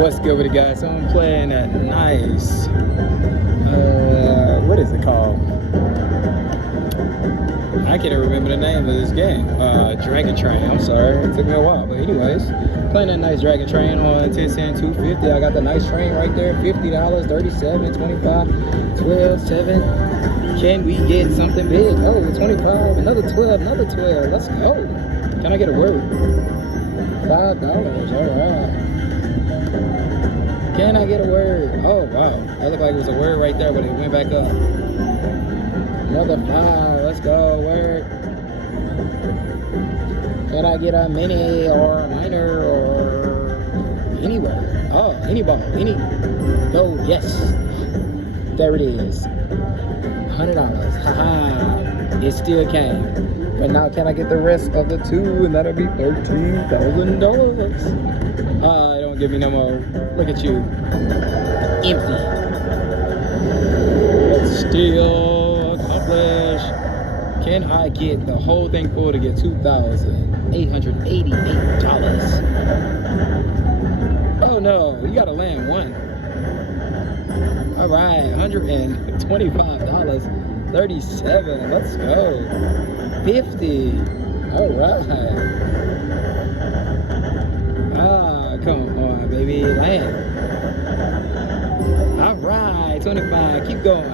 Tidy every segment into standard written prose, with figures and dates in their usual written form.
What's good with it, guys? So I'm playing a nice, what is it called? I can't even remember the name of this game. Dragon Train. I'm sorry, it took me a while, but anyways, playing that nice Dragon Train on 10 cent, 250. I got the nice train right there, $50, 37, 25, 12, 7. Can we get something big? Oh, 25, another 12, another 12. Let's go. Can I get a word? $5. All right. Can I get a word? Oh, wow. That looked like it was a word right there, but it went back up. Another 5. Let's go. Word. Can I get a mini or a minor or any word? Oh, any ball. Any. Oh, yes. There it is. $100. Haha. It still came. But now can I get the rest of the 2? And that'll be $13,000. Don't give me no more. Look at you. Empty. But still accomplished. Can I get the whole thing full to get $2,888? Oh no, you gotta land one. All right, $125. 37. Let's go. 50. All right. Come on, baby. Land. All right. 25. Keep going.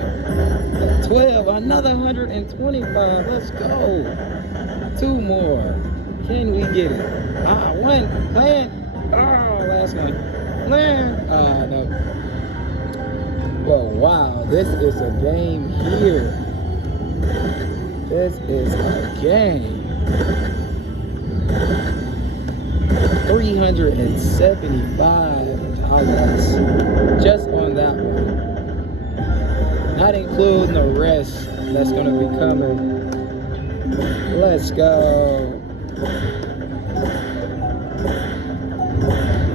12. Another 125. Let's go. 2 more. Can we get it? 1. Land. Oh, last one. Land. No. Well, wow. This is a game here. This is a game. $375 just on that one. Not including the rest that's going to be coming. Let's go.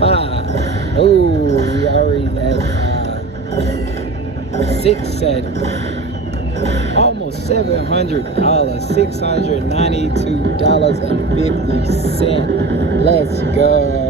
5. Oh, we already had 6 set. Almost $700, $692.50. Let's go.